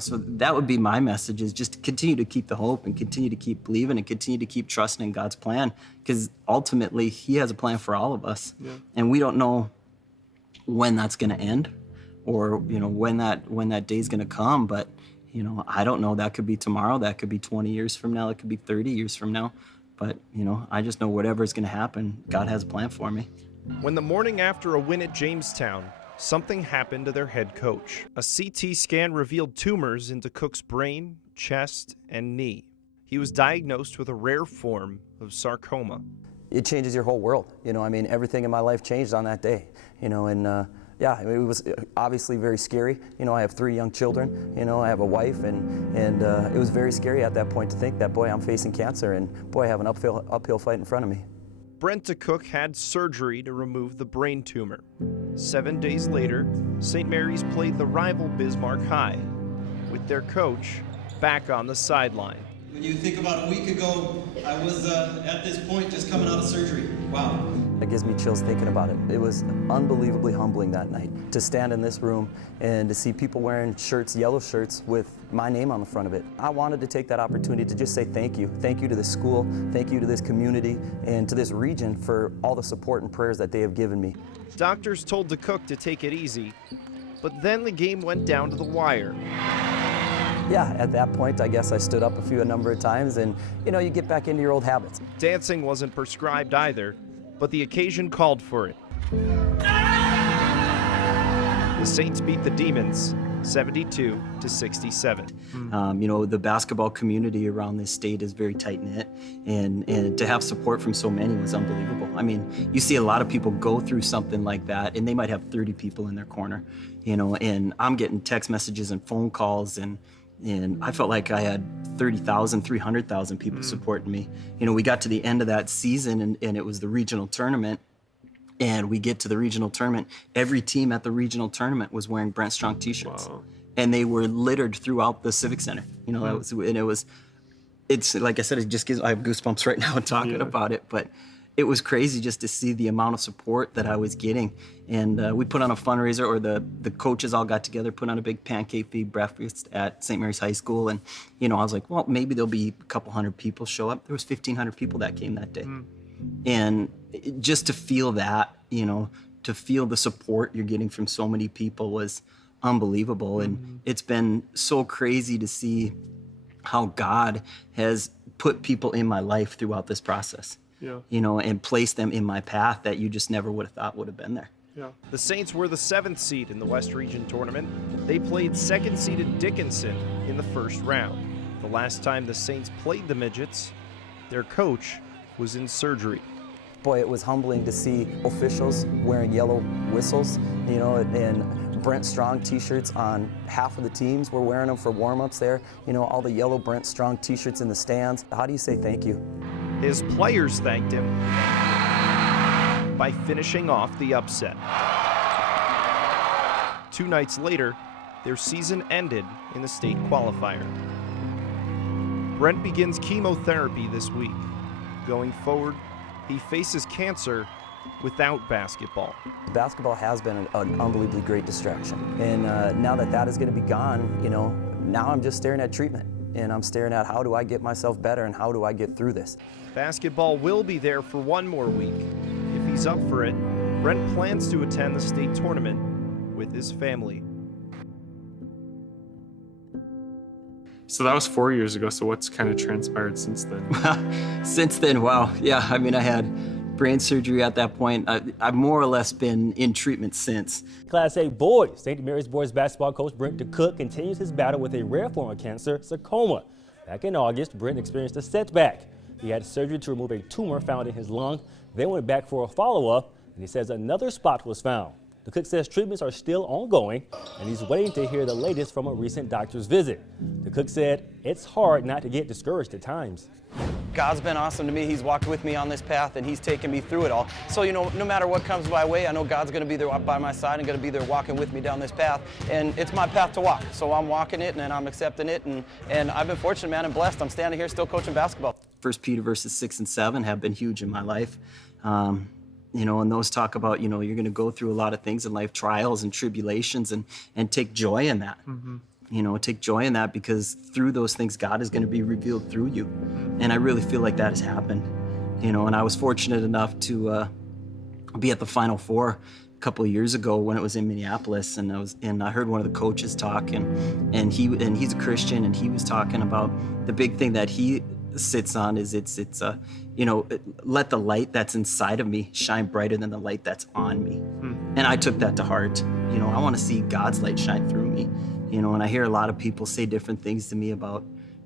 So that would be my message, is just to continue to keep the hope and continue to keep believing and continue to keep trusting in God's plan, because ultimately he has a plan for all of us. Yeah. And we don't know when that's going to end, or, when that day's going to come. But, I don't know, that could be tomorrow, that could be 20 years from now, it could be 30 years from now. But, I just know whatever is going to happen, God has a plan for me. When the morning after a win at Jamestown, something happened to their head coach. A CT scan revealed tumors in DeKok's brain, chest, and knee. He was diagnosed with a rare form of sarcoma. It changes your whole world. Everything in my life changed on that day. It was obviously very scary. I have 3 young children. I have a wife, and it was very scary at that point to think that, boy, I'm facing cancer, and boy, I have an uphill fight in front of me. Brent DeKok had surgery to remove the brain tumor. 7 days later, St. Mary's played the rival Bismarck High, with their coach back on the sideline. When you think about a week ago, I was at this point just coming out of surgery. Wow. It gives me chills thinking about it. It was unbelievably humbling that night to stand in this room and to see people wearing shirts, yellow shirts with my name on the front of it. I wanted to take that opportunity to just say thank you. Thank you to this school, thank you to this community, and to this region for all the support and prayers that they have given me. Doctors told DeKok to take it easy, but then the game went down to the wire. Yeah, at that point, I guess I stood up a number of times, and you get back into your old habits. Dancing wasn't prescribed either, but the occasion called for it. The Saints beat the Demons 72-67. The basketball community around this state is very tight-knit, and to have support from so many was unbelievable. You see a lot of people go through something like that, and they might have 30 people in their corner, and I'm getting text messages and phone calls, and I felt like I had 30,000, 300,000 people supporting me. We got to the end of that season, and it was the regional tournament. And we get to the regional tournament. Every team at the regional tournament was wearing Brent Strong t-shirts. Wow. And they were littered throughout the Civic Center. It's like I said, I have goosebumps right now talking about it. But it was crazy just to see the amount of support that I was getting. And we put on a fundraiser, or the coaches all got together, put on a big pancake feed breakfast at St. Mary's High School. And, I was like, well, maybe there'll be a couple hundred people show up. There was 1,500 people that came that day. And just to feel that, to feel the support you're getting from so many people was unbelievable. And it's been so crazy to see how God has put people in my life throughout this process. Yeah. And place them in my path that you just never would have thought would have been there. Yeah. The Saints were the 7th seed in the West Region tournament. They played 2nd-seeded Dickinson in the first round. The last time the Saints played the Midgets, their coach was in surgery. Boy, it was humbling to see officials wearing yellow whistles, and Brent Strong t-shirts on half of the teams were wearing them for warm-ups there. All the yellow Brent Strong t-shirts in the stands. How do you say thank you? His players thanked him by finishing off the upset. 2 nights later, their season ended in the state qualifier. Brent begins chemotherapy this week. Going forward, he faces cancer without basketball. Basketball has been an unbelievably great distraction. And now that is going to be gone, now I'm just staring at treatment. And I'm staring at how do I get myself better and how do I get through this. Basketball will be there for 1 more week. If he's up for it, Brent plans to attend the state tournament with his family. So that was 4 years ago, so what's kind of transpired since then? Since then, wow. Yeah, I had brain surgery at that point. I've more or less been in treatment since. Class A boys, St. Mary's boys basketball coach Brent DeKok continues his battle with a rare form of cancer, sarcoma. Back in August, Brent experienced a setback. He had surgery to remove a tumor found in his lung, then went back for a follow-up, and he says another spot was found. DeKok says treatments are still ongoing, and he's waiting to hear the latest from a recent doctor's visit. DeKok said it's hard not to get discouraged at times. God's been awesome to me. He's walked with me on this path, and he's taken me through it all. So, no matter what comes my way, I know God's going to be there by my side and going to be there walking with me down this path. And it's my path to walk. So I'm walking it, and I'm accepting it. And I've been fortunate, man, and blessed. I'm standing here still coaching basketball. 1 Peter verses 6 and 7 have been huge in my life. And those talk about, you're going to go through a lot of things in life, trials and tribulations, and take joy in that. take joy in that, because through those things, God is going to be revealed through you. And I really feel like that has happened, and I was fortunate enough to be at the Final Four a couple of years ago when it was in Minneapolis, and I heard one of the coaches talk, and he's a Christian, and he was talking about the big thing that he sits on is let the light that's inside of me shine brighter than the light that's on me. And I took that to heart. I want to see God's light shine through me. And I hear a lot of people say different things to me about,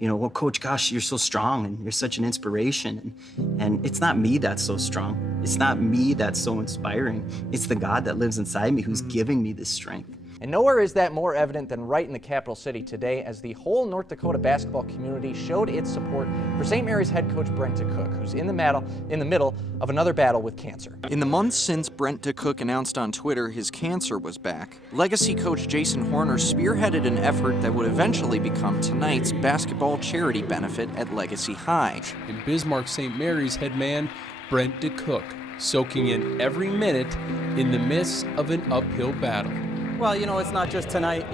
well, Coach, gosh, you're so strong and you're such an inspiration. And it's not me that's so strong. It's not me that's so inspiring. It's the God that lives inside me who's giving me this strength. And nowhere is that more evident than right in the capital city today, as the whole North Dakota basketball community showed its support for St. Mary's head coach Brent DeKok, who's in the middle of another battle with cancer. In the months since Brent DeKok announced on Twitter his cancer was back, legacy coach Jason Horner spearheaded an effort that would eventually become tonight's basketball charity benefit at Legacy High. And Bismarck St. Mary's head man Brent DeKok, soaking in every minute in the midst of an uphill battle. Well, it's not just tonight.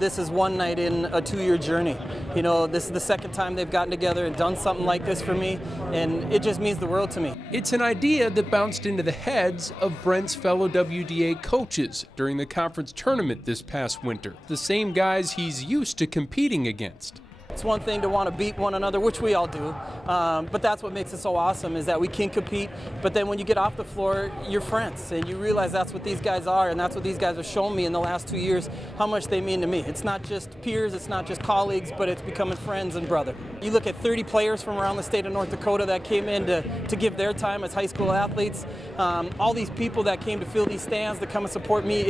This is one night in a 2-year journey. This is the second time they've gotten together and done something like this for me, and it just means the world to me. It's an idea that bounced into the heads of Brent's fellow WDA coaches during the conference tournament this past winter, the same guys he's used to competing against. It's one thing to want to beat one another, which we all do, but that's what makes it so awesome, is that we can compete, but then when you get off the floor, you're friends, and you realize that's what these guys are, and that's what these guys have shown me in the last 2 years, how much they mean to me. It's not just peers, it's not just colleagues, but it's becoming friends and brother. You look at 30 players from around the state of North Dakota that came in to give their time as high school athletes, all these people that came to fill these stands to come and support me.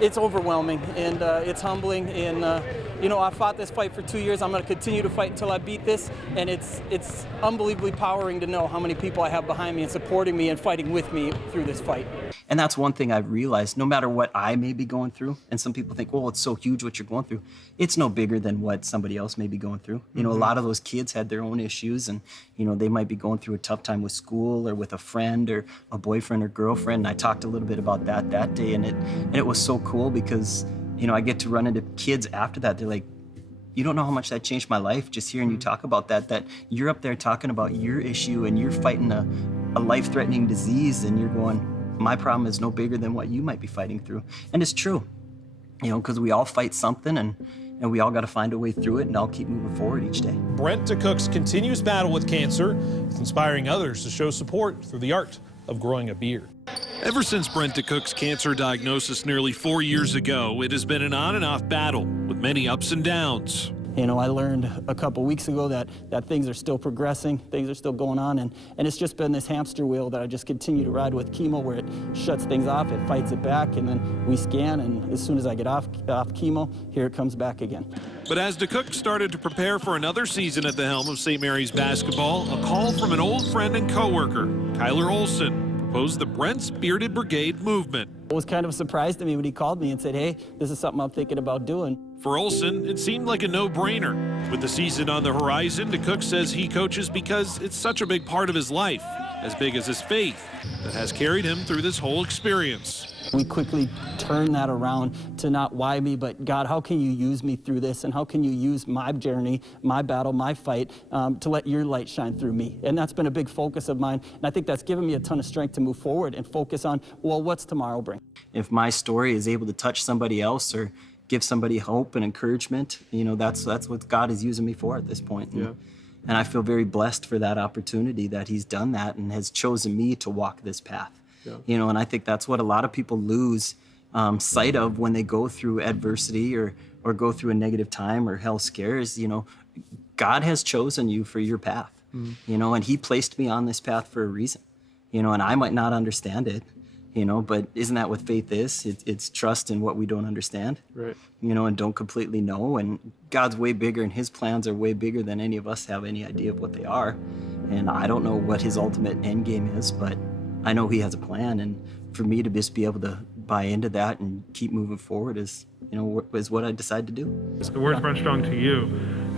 It's overwhelming, and it's humbling, and I fought this fight for 2 years. I'm going to continue to fight until I beat this, and it's unbelievably empowering to know how many people I have behind me and supporting me and fighting with me through this fight. And that's one thing I've realized, no matter what I may be going through, and some people think, well, it's so huge what you're going through. It's no bigger than what somebody else may be going through. A lot of those kids had their own issues, and, they might be going through a tough time with school or with a friend or a boyfriend or girlfriend. And I talked a little bit about that day, and it was so cool because, I get to run into kids after that. They're like, you don't know how much that changed my life, just hearing you talk about that you're up there talking about your issue and you're fighting a life-threatening disease, and you're going, my problem is no bigger than what you might be fighting through. And it's true, because we all fight something, and we all got to find a way through it, and I'll keep moving forward each day. Brent DeKok's continuous battle with cancer is inspiring others to show support through the art of growing a beard. Ever since Brent DeKok's cancer diagnosis nearly 4 years ago, it has been an on and off battle with many ups and downs. I learned a couple weeks ago that things are still progressing, things are still going on, and it's just been this hamster wheel that I just continue to ride with chemo, where it shuts things off, it fights it back, and then we scan, and as soon as I get off chemo, here it comes back again. But as DeKok started to prepare for another season at the helm of St. Mary's basketball, a call from an old friend and coworker, Kyler Olson, proposed the Brent's Bearded Brigade movement. It was kind of a surprise to me when he called me and said, hey, this is something I'm thinking about doing. For Olson, it seemed like a no-brainer. With the season on the horizon, DeKok says he coaches because it's such a big part of his life, as big as his faith, that has carried him through this whole experience. We quickly turned that around to not why me, but God, how can you use me through this, and how can you use my journey, my battle, my fight, to let your light shine through me? And that's been a big focus of mine, and I think that's given me a ton of strength to move forward and focus on, well, what's tomorrow bring? If my story is able to touch somebody else or give somebody hope and encouragement, that's what God is using me for at this point. And I feel very blessed for that opportunity that he's done that and has chosen me to walk this path. And I think that's what a lot of people lose sight of when they go through adversity or go through a negative time or hell scares. God has chosen you for your path, and he placed me on this path for a reason, and I might not understand it, but isn't that what faith is? It's trust in what we don't understand, right? And don't completely know. And God's way bigger, and his plans are way bigger than any of us have any idea of what they are. And I don't know what his ultimate end game is, but I know he has a plan. And for me to just be able to buy into that and keep moving forward is what I decide to do. The words Brent Strong to you,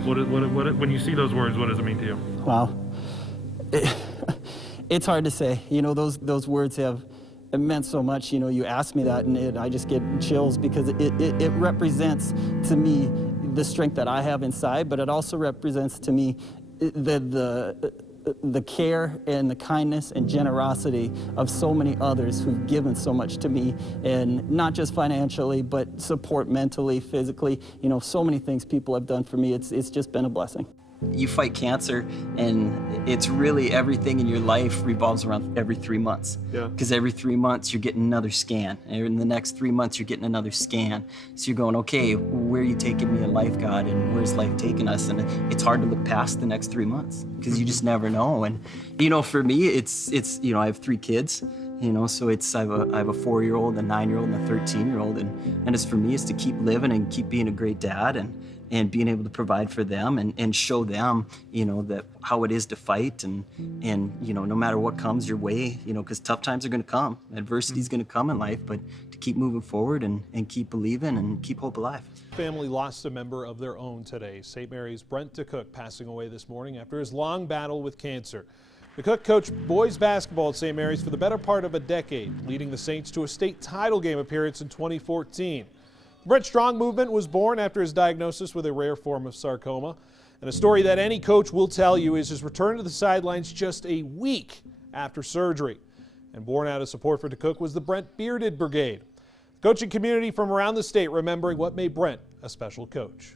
when you see those words, what does it mean to you? Wow. It's hard to say. Those words have it meant so much. You know, you asked me that, and I just get chills because it represents to me the strength that I have inside, but it also represents to me the care and the kindness and generosity of so many others who've given so much to me, and not just financially, but support mentally, physically. You know, so many things people have done for me. It's just been a blessing. You fight cancer, and it's really everything in your life revolves around every 3 months. Yeah. Because every 3 months you're getting another scan, and in the next 3 months you're getting another scan. So you're going, okay, where are you taking me in life, God, and where's life taking us? And it's hard to look past the next 3 months because you just never know. And you know, for me, it's you know, I have 3 kids. You know, so I have a 4-year-old, a 9-year-old, and a 13-year-old, and it's for me is to keep living and keep being a great dad and being able to provide for them and show them, you know, that how it is to fight and you know, no matter what comes your way, you know, because tough times are going to come, adversity is going to come in life, but to keep moving forward and keep believing and keep hope alive. Family lost a member of their own today. St. Mary's Brent DeKok passing away this morning after his long battle with cancer. DeKok coached boys basketball at St. Mary's for the better part of a decade, leading the Saints to a state title game appearance in 2014. The Brent Strong movement was born after his diagnosis with a rare form of sarcoma. And a story that any coach will tell you is his return to the sidelines just a week after surgery. And born out of support for DeKok was the Brent Bearded Brigade. The coaching community from around the state remembering what made Brent a special coach.